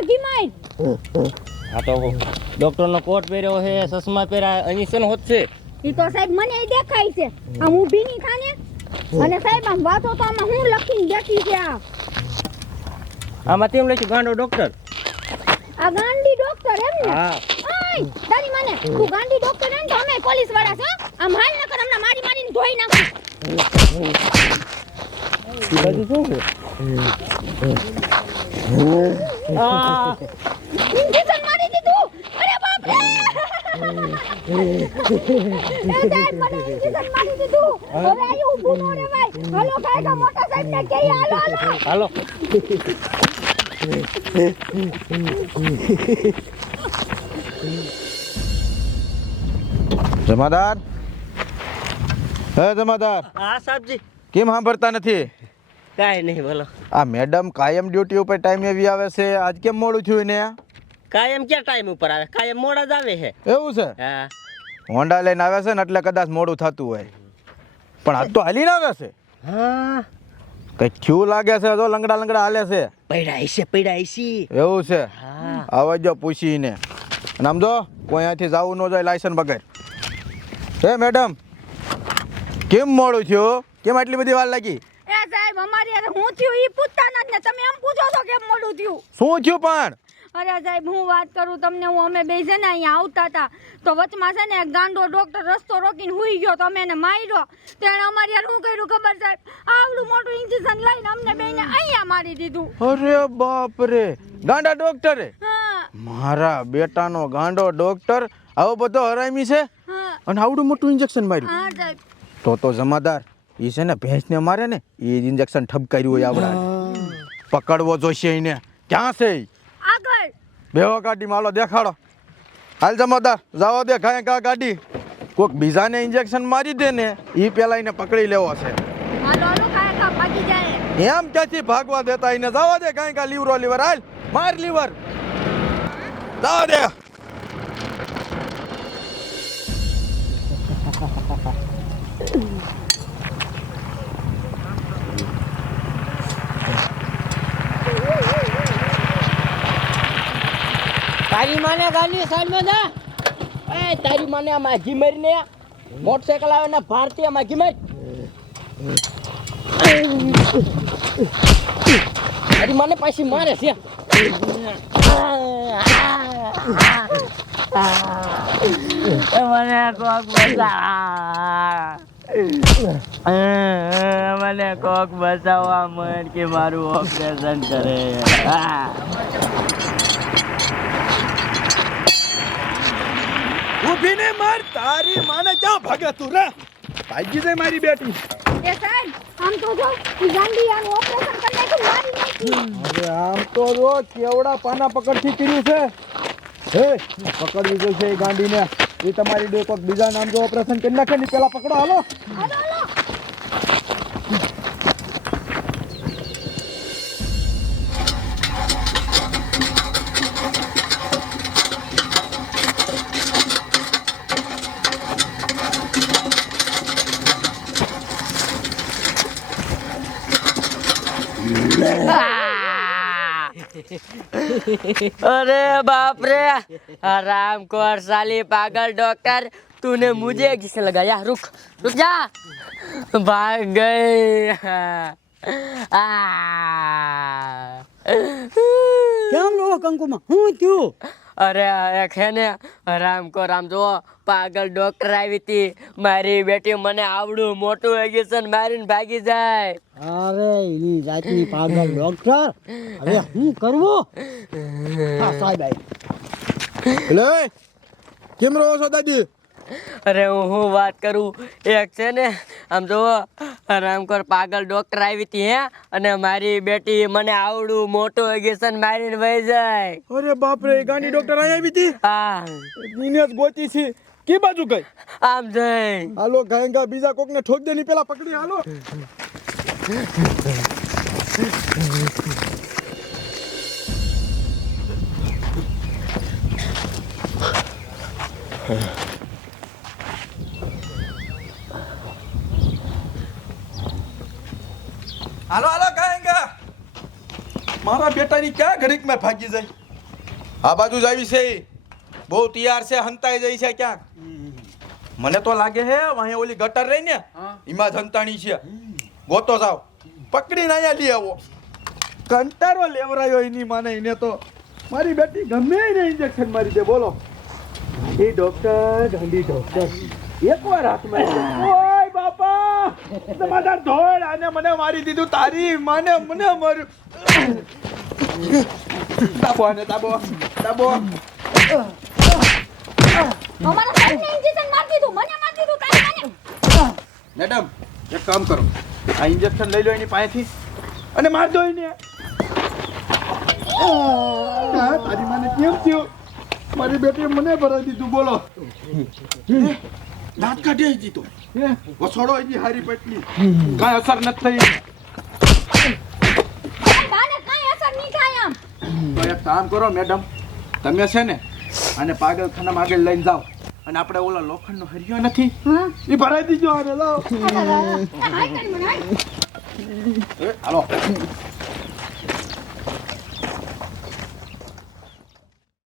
માગી માય આ તો ડોક્ટરનો કોટ પહેર્યો છે, ચશ્મા પહેર્યા, અહીં છે ને હોત છે. ઈ તો સાહેબ મને દેખાય છે આમ ઊભી ની થાને અને સાહેબ આમ વાતો તો આમાં હું લખીને બેઠી છે આમાં તેમ લખ્યું ગાંડો ડોક્ટર. આ ગાંડી ડોક્ટર એમ ને હા. ઓય તારી મને તું ગાંડી ડોક્ટર એમ તો અમે પોલીસ વાળા છો આમ હાલ ન કર હમણાં મારી મારીને ધોઈ નાખું. ઈ બાજુ શું છે? ઇન્જેક્શન મારી દીધું. અરે બાપ રે સાહેબ મને ઇન્જેક્શન મારી દીધું. હવે આ ઊભું ન રહેવાય. હાલો કાકા મોટા સાહેબ ને કહી હાલો હાલો. જમાદાર, હે જમાદાર, હા સાહેબજી. કેમ સાંભળતા નથી? કાંઈ નહીં બોલો. આ મેડમ કાયમ ડ્યુટી ઉપર ટાઈમે આવી આવે છે, આજ કેમ મોડું થયું ને? કાયમ ક્યાં ટાઈમ ઉપર આવે? કાયમ મોડા જ આવે છે. એવું છે? હા. હોન્ડા લઈને આવે છે ને એટલે કદાચ મોડું થતું હોય, પણ આજ તો હાલીને આવે છે. હા. કઈ થયું લાગે છે, જો લંગડા લંગડા હાલે છે. પૈડા છે. એવું છે? હા. આવજો પૂછીને. અને આમ જો કોઈ અહીંયાથી જવું ન જાય લાયસન્સ વગર. હે મેડમ, કેમ મોડું થયું? કેમ આટલી બધી વાર લાગી? એ સાહેબ અમારી યાર હું થયું ઈ પૂછતા નથી ને તમે એમ પૂછો છો કેમ મોડું થયું? શું થયું પણ? અરે સાહેબ હું વાત કરું તમને હું અમે બે છે ને અહીંયા આવતા હતા તો વચમાં છે ને એક ગાંડો ડોક્ટર રસ્તો રોકીને હુઈ ગયો તો અમે એને માર્યો. તેણે અમારી યાર શું કર્યું ખબર સાહેબ? આવડું મોટું ઇન્જેક્શન લઈને અમને બેને અહીંયા મારી દીધું. અરે બાપ રે, ગાંડા ડોક્ટરે? હા મારા બેટાનો ગાંડો ડોક્ટર આવો બધો હરામી છે હા અને આવડું મોટું ઇન્જેક્શન માર્યું? હા સાહેબ. તો જમાદાર ઈ છે ને ભેંસને મારે ને એ ઇન્જેક્શન ઠપકાર્યું હોય આવડા. પકડવો જોઈશે એને. ક્યાં છે ઈ? આગળ બેહો ગાડીમાં, હાલો દેખાડો. હાલ જમાદાર, જવા દે કાંઈ કા ગાડી. કોઈક બીજાને ઇન્જેક્શન મારી દે ને એ પેલા એને પકડી લેવો છે. હાલો હાલો કાય કા ભાગી જાય. એમ ક્યાંથી ભાગવા દેતા એને? જવા દે કાંઈ કા લીવરો લીવર. હાલ માર લીવર, જવા દે. તારી માને ગાડી સાઈડમાં જા. એ તારી માને આ માગી મારીને મોટરસાઇકલ આવે ને ભારતીય માગી માર. તારી માને પાછી મારે છે. મને કોક બચાવવા મન કે મારું ઓપરેશન કરે. ઊભી ને માર, તારી માને ક્યાં ભાગે તું રે? ભાગી જાય મારી બેટી. એ સાહેબ આમ તો જો ઈ ગાંડી આનું ઓપરેશન કરી નાખ્યું મારી નાખી. અરે આમ તો જો કેવડા પાના પકડથી કર્યું છે. હે પકડવી જોઈશે એ ગાંડીને. એ તમારી ડે કોઈક બીજા નામ જો ઓપરેશન કરી નાખે ને પેલા પકડો. હાલો હાલો હાલો. अरे बाप रे, आराम कर साली पागल डॉक्टर, तूने मुझे किसने लगाया? रुक रुक जा. भाग गए. કેમ લો કંકુમાં હું થયું? અરે એક હે ને હરામ કો રામ જો પાગલ ડોક્ટર આવી હતી. મારી બેટી મને આવડું મોટું ઇન્જેક્શન મારીને ભાગી જાય. અરે એની જાતની પાગલ ડોક્ટર, હવે શું કરવું? હા સાહેબ આઈ. લે કેમ રહો છો દાદી? અરે હું વાત કરું, એક છે ને આમ જો હરામખોર પાગલ ડોક્ટર આવી હતી હે, અને મારી બેટી મને આવડું મોટું ઇન્જેક્શન મારીને વહી જાય. અરે બાપ રે, ગાંડી ડોક્ટર અહીં આવી હતી? હા નીને જ ગોતી છે. કે બાજુ ગઈ? આમ જઈ. હાલો ગાયંગા બીજા કોકને ઠોક દે ની પેલા પકડી. હાલો હાલો હાલો ગાયંગા. મારા બેટાની ક્યાં ઘડીક માં ભાગી જાય. આ બાજુ જ આવી છે ઈ. બહુ તૈયાર છે, હંતાઈ જાય છે ક્યાંક. મને તો લાગે હે વાહે ઓલી ગટર રહી ને એમાં જ હંતાણી છે. ગોતો જાવ, પકડીને અહીંયા લઈ આવો. કંટારો લેવરાયો એની માને. એને તો મારી બેટી ગમે એને ઇન્જેક્શન મારી દે. બોલો એ ડોક્ટર ગાંધી ડોક્ટર એકવાર હાથમાં ઓય બાપા તમારા ધોળ આને મને મારી દીધું. તારી માને મને માર્યું. દાબો આને, દાબો દાબો. અમારા સાહેબને ઇન્જેક્શન મારી દીધું, મને મારી દીધું, તારી મને. મેડમ એક કામ કરો, આ ઇન્જેક્શન લઈ લો એની પાસેથી અને માર દો એને. તારી માને કેમ થયું? મારી બેટીએ મને ભરાઈ દીધું. બોલો દાંત કાઢી દીધો, વસોડો એની હારી પેટની, કાંઈ અસર નથી થઈ. સાહેબ, આને કાંઈ અસર નહીં થાય આમ. તો એક કામ કરો મેડમ, તમે છે ને આને પાગલખાનામાં આગળ લઈને જાઓ અને આપણે ઓલા લોખંડનો હરિયો નથી એ ભરાઈ દીજો. આને લાવો. હાય, તારી મને હાય. હાલો.